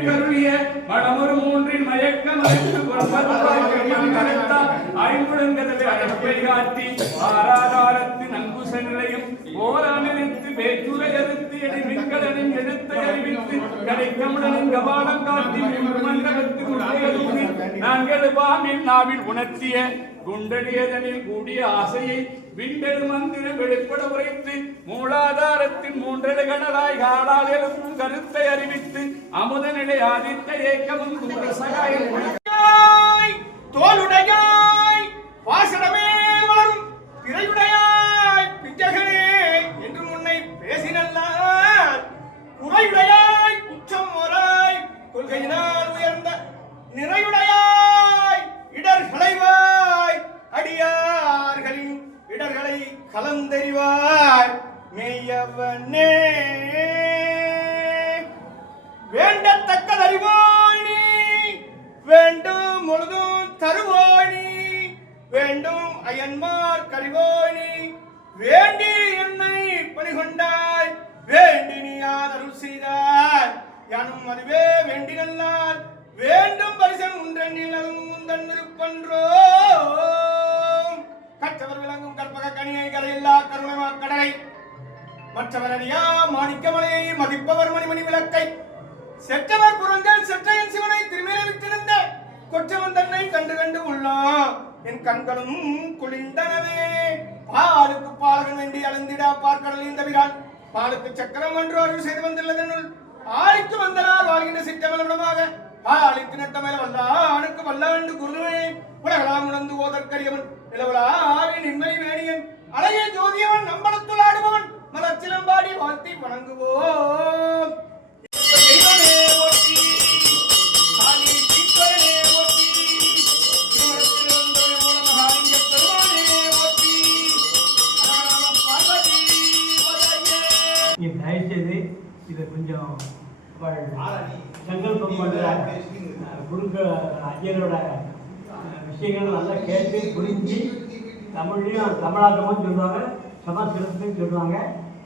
கருளிய மணமொரு மூன்றின் மயக்கம் காட்டி ஆராதாரத்தின் அங்குச நிலையம் ஓரானிருத்து வேற்றுரை அறுத்து எடி மின்கடனின் எழுத்தை அறிவித்து கடைக்கமுடனின் கபாலம் காட்டி மண்டலத்து முட்டையறிந்து நாங்கள் பாமில் நாவில் உணர்த்திய குண்டடியதனில் கூடிய ஆசையை விண்டெழு மந்திர வெளிப்பட உரைத்து மூலாதாரத்தின் மூன்றெழு கணலாய் காலால் எழுப்பும் கருத்தை அறிவித்து அமுத நிலை ஆதித்த ஏக்கமும் தூர சகாயம் வாசனமே வளரும் திரையுடையாய் பிஞ்சகனே என்று முன்னை பேசினல்லார். குறையுடையாய் குற்றம் வராய் கொள்கையினால் உயர்ந்த நிறையுடையாய் இடர்களைவாய் அடியார்களின் இடர்களை கலந்தறிவாய். மெய்யவனே. வேண்டத்தக்க நீ வேண்டும் முழுதும் தருவாய் வேண்டும் அயன்மார் கறிவாய் வேண்டி என்னை பணிகொண்டாய். வேண்டி நீ ஆதரவு செய்தார். யானும் அதுவே வேண்டி நல்லார் வேண்டும் பரிசன் உன்றெண்ணில் அதுவும் உந்தன் விருப்பன்றோ. கற்றவர் விளங்கும் கற்பக கனியை கரையில்லா கருணை கடலை மற்றவர் அறியா மாணிக்கமலையை மதிப்பவர் மணிமணி விளக்கை. செற்றவர் புறங்கள் செற்றையன் சிவனை திருமேல விட்டிருந்த கொற்றவன் தன்னை கண்டு கண்டு உள்ளான் என் கண்களும் குளிர்ந்தனவே. பாலுக்கு பாலகன் வேண்டி அளந்திடா பார்க்கடல் இந்த விரான் பாலுக்கு சக்கரம் என்று அருள் செய்து வந்துள்ளதனுள் ஆளிக்கு வந்தனார் வாழ்கின்ற சிற்றமலமாக ஆளிக்கு நட்டமேல வல்லானுக்கு வல்லாண்டு குருவே. உலகலாம் உணர்ந்து ஓதற்கரியவன். நிலவலாவின் இன்மை வேணியன் அழகிய ஜோதியவன் நம்பளத்துள் ஆடுபவன். மலச்சிலம்பாடி வாழ்த்தி வணங்குவோம். தயவுசெய்து இதை கொஞ்சம் சங்கல்பம் பண்ணுற குருக்க ஐயரோட அஹ், விஷயங்கள் நல்லா கேட்டு புரிஞ்சு தமிழ்லையும் தமிழாக்கமும் சொல்லுவாங்க சமஸ்கிருதத்தையும் சொல்லுவாங்க.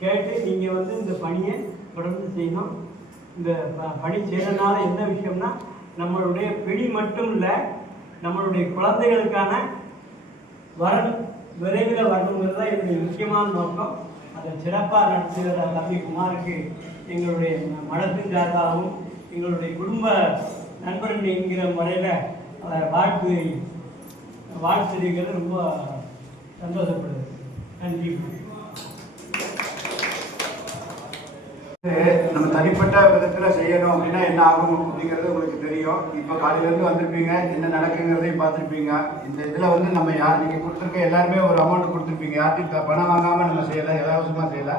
கேட்டு நீங்கள் வந்து இந்த பணியை தொடர்ந்து செய்யணும். இந்த ப- பணி செய்கிறதுனால என்ன விஷயம்னா நம்மளுடைய பிடி மட்டும் இல்லை நம்மளுடைய குழந்தைகளுக்கான வர விரைவில் வரணுங்கிறது தான் என்னுடைய முக்கியமான நோக்கம். அதை சிறப்பாக நடத்துகிற தம்பி குமாருக்கு எங்களுடைய மனத்தின் சார்பாகவும் எங்களுடைய குடும்ப நண்பர்கள் என்கிற முறையில் அதை வாழ்த்து வாழ்த்து ரொம்ப சந்தோஷப்படுது. நன்றி. நம்ம தனிப்பட்ட விதத்தில் செய்யணும் அப்படின்னா என்ன ஆகும் அப்படிங்கிறது உங்களுக்கு தெரியும். இப்போ காலையிலேருந்து வந்திருப்பீங்க என்ன நடக்குங்கிறதையும் பார்த்துருப்பீங்க. இந்த இதில் வந்து நம்ம யார் நீங்கள் கொடுத்துருக்க எல்லாருமே ஒரு அமௌண்ட் கொடுத்துருப்பீங்க. யார்ட்டையும் பணம் வாங்காமல் நம்ம செய்யலை இலவசமாக செய்யலை.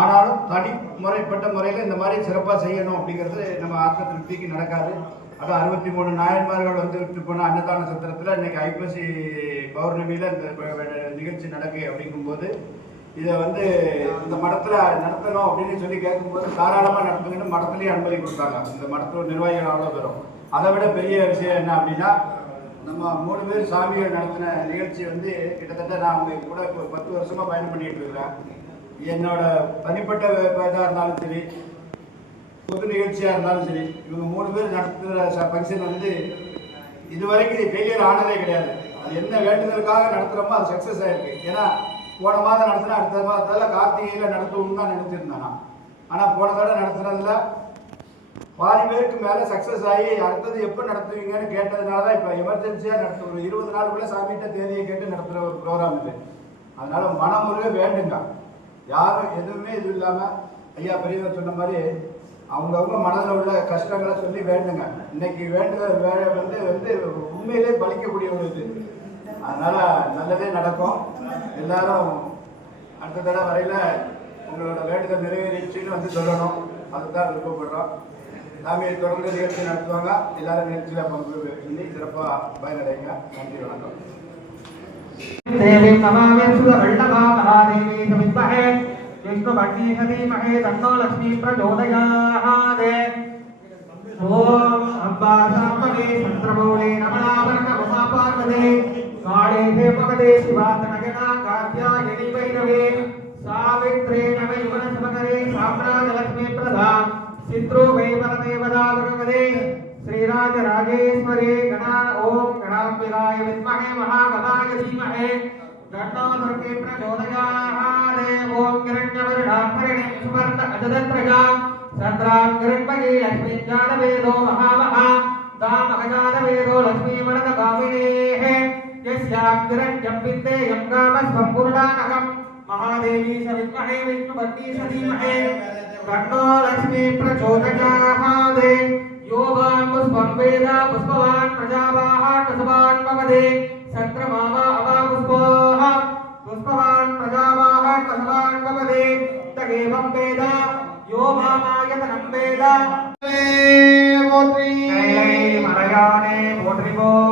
ஆனாலும் தனி முறைப்பட்ட முறையில் இந்த மாதிரி சிறப்பாக செய்யணும் அப்படிங்கிறது நம்ம ஆத்ம திருப்திக்கு நடக்காது. அது அறுபத்தி மூணு நாயன்மார்கள் வந்து விட்டு போன அன்னதான சத்திரத்தில் இன்னைக்கு ஐப்பசி பௌர்ணமியில் இந்த நிகழ்ச்சி நடக்கு அப்படிங்கும்போது இதை வந்து இந்த மடத்தில் நடத்தணும் அப்படின்னு சொல்லி கேட்கும்போது தாராளமாக நடத்துங்கன்னு மடத்துலேயே அனுமதி கொடுத்தாங்க. இந்த மடத்தோட நிர்வாகிகள் அவ்வளோ பெறும் அதை விட பெரிய விஷயம் என்ன அப்படின்னா நம்ம மூணு பேர் சாமியை நடத்தின நிகழ்ச்சி வந்து கிட்டத்தட்ட நான் அவங்க கூட இப்போ பத்து வருஷமாக பயணம் பண்ணிட்டு இருக்கிறேன். என்னோட தனிப்பட்ட இதாக இருந்தாலும் சரி பொது நிகழ்ச்சியாக இருந்தாலும் சரி இவங்க மூணு பேர் நடத்துகிற ஃபங்க்ஷன் வந்து இதுவரைக்கும் இது ஃபெயிலியர் ஆனதே கிடையாது. அது என்ன வேண்டுதலுக்காக நடத்துகிறோமோ அது சக்ஸஸ் ஆகிருக்கு ஏன்னா போன மாதம் நடத்தினா அடுத்த மாதத்தில் கார்த்திகையில் நடத்தணும்னு தான் நினச்சிருந்தேன். நான் ஆனால் போன தடவை நடத்துனதில் பாதி பேருக்கு மேலே சக்ஸஸ் ஆகி அடுத்தது எப்போ நடத்துவீங்கன்னு கேட்டதுனால தான் இப்போ எமர்ஜென்சியாக நடத்து ஒரு இருபது நாளுக்குள்ளே சாமிகிட்ட தேதியை கேட்டு நடத்துகிற ஒரு ப்ரோக்ராம் இது. அதனால் மனமுருக வேண்டுங்க. யாரும் எதுவுமே இது இல்லாமல் ஐயா பெரியவர் சொன்ன மாதிரி அவங்கவுங்க மனதில் உள்ள கஷ்டங்களை சொல்லி வேண்டுங்க. இன்னைக்கு வேண்டுதல் வே வந்து வந்து உண்மையிலே பலிக்கக்கூடிய ஒரு இது. அதனால் நல்லதே நடக்கும். எல்லாரும் அடுத்த தடவை வரையில் உங்களோட வேண்டுதல் நிறைவேறிச்சின்னு வந்து சொல்லணும் அதுதான் விருப்பப்படுறோம் சாமி தொடர்ந்து நிகழ்ச்சி நடத்துவாங்க எல்லாரும் நிகழ்ச்சியில் பங்கு பண்ணி சிறப்பாக பயனடைங்க நன்றி வணக்கம் தேவி சமாவேசுர வெள்ளமா மகாதேவி சமித்மஹே काळे हेमगते शिवातनगना कात्यायनी वैरवे सावित्रे नव युवन शुभकरे साम्राजलक्ष्मी प्रदा चित्रो वै परदेवता भगवते श्रीराजराजेश्वरे गणा ॐ गणाम्बिकाय विद्महे महागणाय धीमहि तन्नो दुर्गे प्रचोदयात् ॐ हिरण्यवर्णाभरणिं सुवर्ण अजदत्रजा चन्द्रां हिरण्मयी लक्ष्मीं जातवेदो महामहा दामगजातवेदो लक्ष्मीवरदगामिनेः यस्यां यस्याग्रञ्जम्बिते यं नाम स्वम्बुर्डानकं महादेवी स विद्महे विष्णुपत्नी स धीमहे तन्नो लक्ष्मी प्रचोदयात् यो वान् पुष्पं वेद पुष्पवान् प्रजावान् प्रसवान् भवदे सक्रमावा अवापुष्पोः पुष्पवान् प्रजावान् प्रसवान् भवदे तदेवं वेद यो भामायतनं वेद मोत्री मलयाने मोत्रिवो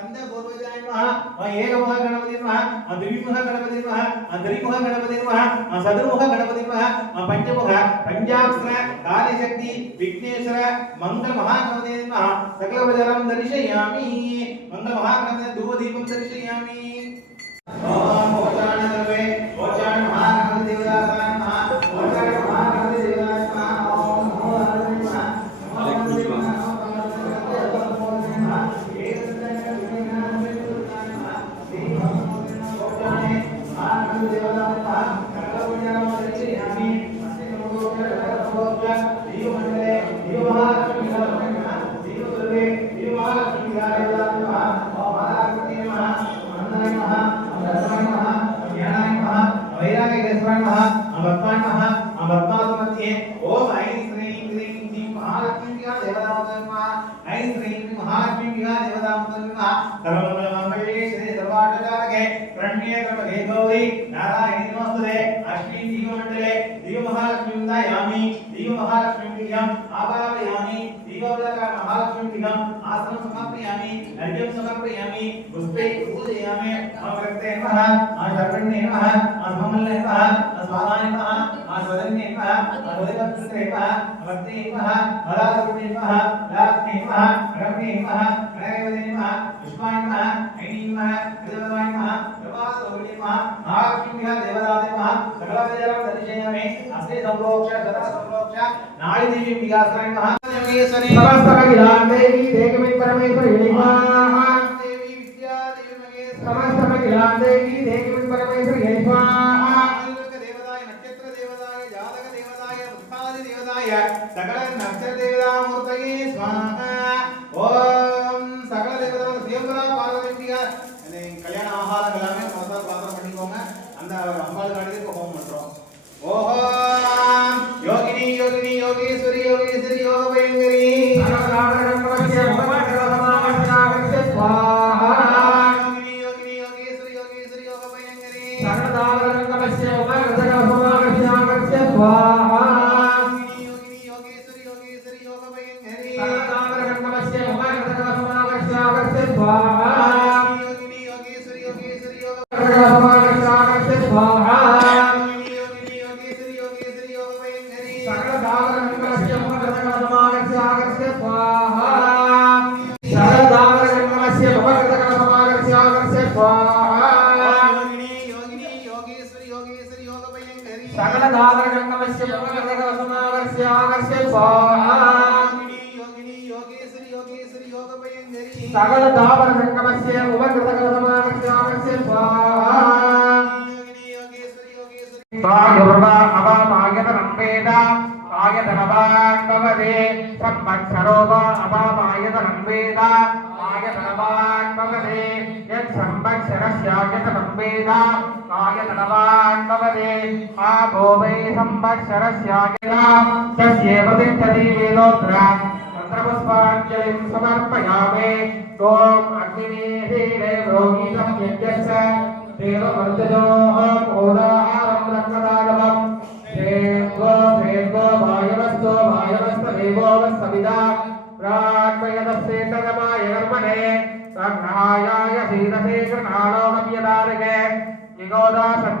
हेरम्बाय नमः अह स्कन्दपूर्वजाय नमः अह एकमुख गणपति नमः अह द्विमुख गणपति नमः अह त्रिमुख गणपति नमः अह चतुर्मुख गणपति नमः अह पञ्चमुख पञ्चाक्षर कार्यशक्ति विघ्नेश्वर मंगल महागणपति नमः सकलवजरं दर्शयामि मंगल महागणपति धूपदीपं दर्शयामि ओम ओचारण सर्वे ओचारण రణ్యేకమ దేవౌరి నారాయణి నమస్తే सर्वार्थसाधके शरण्ये त्र्यंबके गौरी नारायणी नमोस्तुते अश्विनी दीपमण्डले दीपमहालक्ष्मीं दायामि दीपमहालक्ष्मीं आवाहयामि दीपवलका महालक्ष्मीं आसनं समर्पयामि अर्घ्यं समर्पयामि पुष्पै पूजयामि अवक्ते नमः शरण्ये नमः असमल्ले नमः स्वाहाय नमः स्वदन्ये नमः अवदिवत्रे नमः भक्ते नमः हरासुरे नमः लाक्ष्मी नमः रम्ये नमः गणपते नमः पुष्पाय नमः ऐणी नमः कृतवाय नमः प्रभासोरे नमः महालक्ष्मीः देवताय नमः सकलविजयं दर्शयामि अस्ते संप्रोक्ष सदा संप्रोक्ष नाड़ी देवी विगासराय नमः देवेश्वरी समस्तमगिलां देवी देवमी परमेश्वरी स्वाहा देवी विद्या देवी महेश्वरी समस्तमगिलां देवी देवमी परमेश्वरी ஆயதனபான்பவதே சம்பக்ஷரோபா அபாமாயதனம்பேத ஆயதனபான்பவதே யத் சம்பக்ஷரஸ்யாயதனம்பேத ஆயதனபான்பவதே ஆ கோவை சம்பக்ஷரஸ்யாயத தஸ்யேவ திஷ்டதி வேதோத்ரா சந்திரபுஷ்பாஞ்சலிம் சமர்ப்பயாமே கோம் அக்னிமேஹே ரோகிதம் யஜ்யஸ்ய தேவ வர்த்தஜோஹ கோதா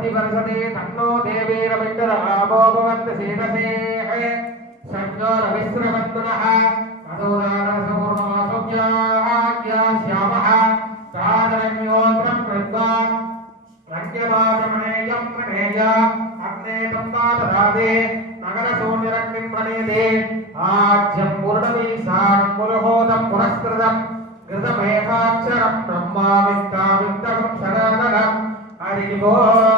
निगोदा सन्धिवर्षते तन्नो देवीरमिन्द्र आपो भवन्ति सीदसेः संयोरविश्रवन्तुनः अधोदानसपूर्णमासुभ्याज्ञास्यामः सादरण्योत्रं कृत्वा रङ्ग्यवाचमणेयं प्रणेय अग्ने तन्तादधाते नगरशून्यरग्निं प्रणेते आज्यं पूर्णवीसानं पुरुहोदं पुरस्कृतं घृतमेकाक्षरं ब्रह्माविन्दाविन्दं शरानरम् हरिः ॐ शान्तं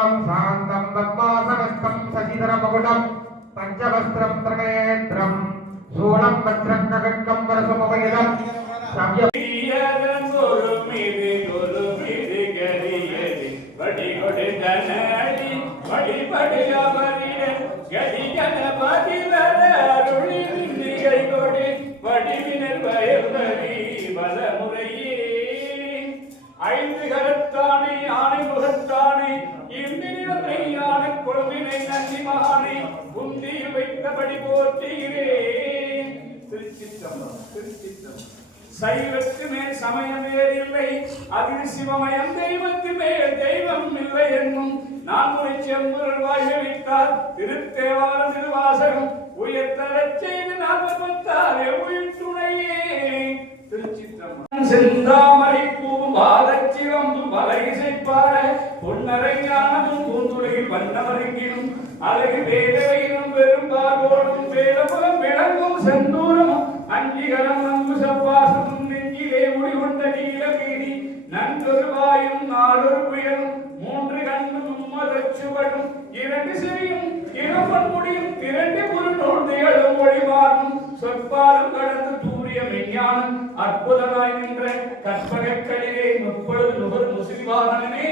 குந்தியில் போற்றுகிறேன். திருச்சித்தம்பரம் திருச்சித்தம்பரம் சைவத்து மேல் சமயம் இல்லை அதில் சிவமயம் தெய்வத்து மேல் தெய்வம் இல்லை என்னும் நான் ஒரு செம்பொருள் வாய்வித்தார் திருத்தேவார திருவாசகம் உயர்த்தரச் செய்து நாற்பத்தாறு உயிர் துணையே. திருச்சிற்றம்பலம் செந்தாமரை பூவும் பாதச்சிவம்பும் பல இசைப்பார பொன்னரை ஞானமும் பூந்துலகில் வண்ணமருங்கினும் அழகு வேதவையிலும் பெரும் பார்வோடும் வேலமும் விளங்கும் செந்தூரமும் அங்கீகரம் நம்பு சப்பாசமும் நெஞ்சிலே முடிகொண்ட நீலமீதி நன்கொரு வாயும் நாளொரு புயலும் மூன்று கண்ணும் மும்மதச்சுவடும் இரண்டு செவியும் இருமன் முடியும் திரண்டு பொருளோடு திகழும் மொழிமாறும் சொற்பாலும் கடந்து தூரிய மெஞ்ஞானம் அற்புதமாய் நின்ற கற்பகக்களிலே முப்பொழுது நுகர் முசிறிவாதனமே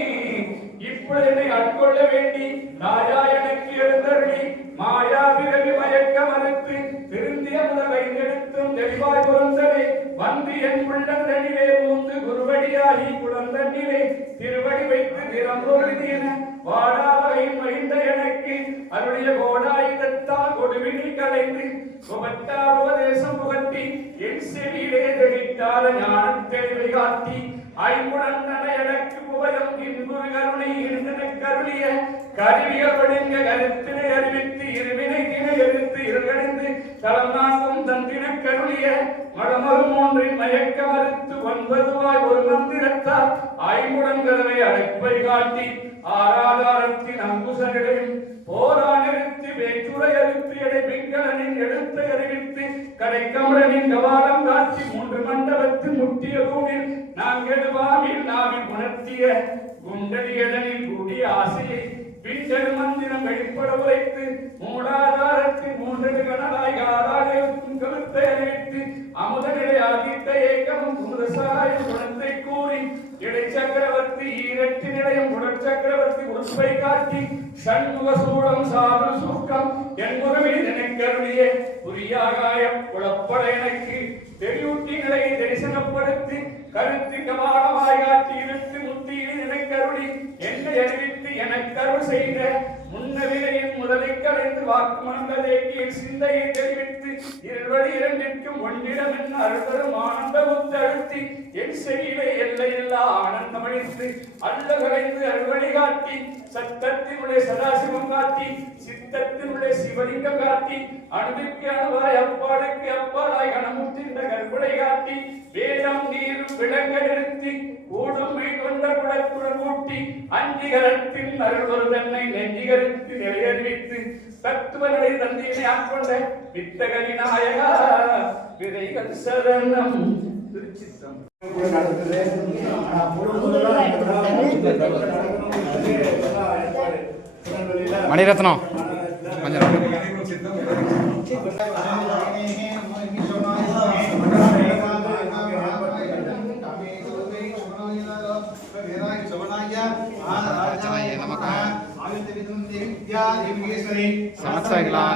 இப்பொழுது என்னை ஆட்கொள்ள வேண்டி ராஜா எனக்கு எழுந்தருளி மாயா பிறவி மயக்க மறுத்து திருந்திய முதலை எடுத்தும் தெளிவாய் பொருந்தவே வந்து என் உள்ளந்தனிலே ஊந்து குருவடியாகி குழந்தனிலே திருவடி வைத்து திறம்பொழுது என வாடாவை மகிழ்ந்த எனக்கு அருளிய கோடாயுதத்தால் கொடுவினில் கலைந்து சுபத்தார் உபதேசம் புகட்டி என் வழிகாட்டி ஐம்புடன் எனக்கு உபயம் இன்புறு கருணை இருந்தன கருளிய கருவிய ஒடுங்க கருத்தினை அறிவித்து இருவினை தினை எடுத்து இருகணிந்து தளம் தந்தின கருளிய மடமரு மூன்றின் மயக்க மறுத்து ஒன்பதுவாய் ஒரு மந்திரத்தால் ஐம்புடன் கருணை அழைப்பை காட்டி ஆராதாரத்தின் அங்குசனிடையும் போரா நிறுத்தி வேற்றுரை அறுத்து எடை பிங்களனின் எழுத்தை அறிவித்து கடைக்கமலனின் கவாலம் காட்சி மூன்று மண்டபத்து முட்டிய தூணில் நான்கெடுவாமில் நாவில் உணர்த்திய குண்டலியடனில் கூடிய ஆசையை பின்னெடு மந்திரம் வெளிப்பட உரைத்து மூடாதாரத்தில் மூன்றெடு கணலாய் ஆதாரத்தின் கருத்தை அறிவித்து அமுத நிலை ஆதித்த ஏக்கமும் குமுதசாய குணத்தை கூறி இடை சக்கரவர்த்தி ஈரட்டு நிலையம் உடற் சக்கரவர்த்தி உறுப்பை காட்டி சண்முக சூடம் சாது சூக்கம் என் முகவில் நினைக்கருளிய புரியாகாய குழப்பட எனக்கு. தெளிவூட்டி நிலையை தரிசனப்படுத்தி கருத்து கபாலமாய் காட்டி இருட்டு முத்தியில் நினைக்கருளி என்னை அறிவித்து எனக்கருள் செய்த முன்னவினையின் முதலை கலைந்து வாக்கு மனந்ததேக்கிய சிந்தையை தெரிவித்து இருவழி இரண்டிற்கும் ஒன்றிடம் அருள்தரும் ஆனந்த முத்தழுத்தி என் அல்ல கலைந்து அருள்வழி காட்டி சத்தத்தினுடைய சதாசிவம் காட்டி சித்தத்தினுடைய சிவலிங்கம் காட்டி அணுவிற்கு அணுவாய் கற்பனை காட்டி வேதம் நீரும் விளங்க நிறுத்தி கூடுமை கொண்ட குடத்துடன் கூட்டி அஞ்சிகரத்தின் அருள்வரு தன்னை நெஞ்சிகரித்து நிலையறிவித்து தத்துவ நிலை தந்தியினை ஆட்கொண்ட வித்தக நாயகா விதைகள் சரணம். கூட நடக்குது ஆனா பொது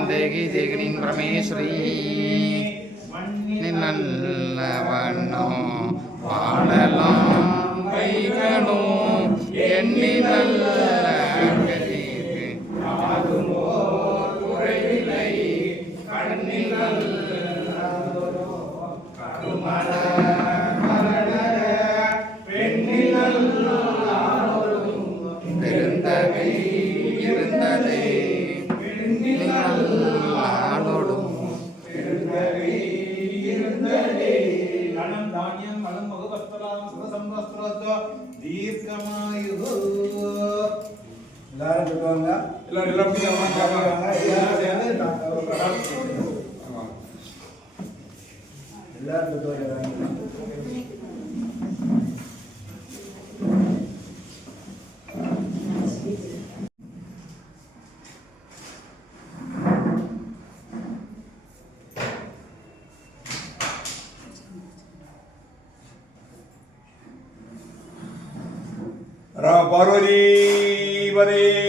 தேகி தேகினின் பரமேஸ்வரி. நல்ல வண்ணம் பாடலாம் வைகணும் எண்ணி நல்ல எல்லாம் அப்படியே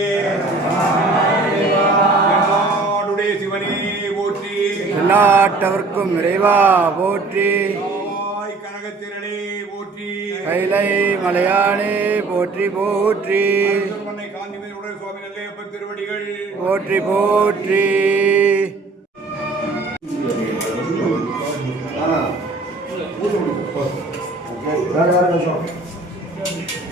எல்லாட்டவர்க்கும் இறைவா போற்றி. தாய் கனகத்திரளே போற்றி. கைலை மலையானே போற்றி போற்றி. சுவாமி நல்லையப்பன் திருவடிகள். போற்றி போற்றி. வாங்க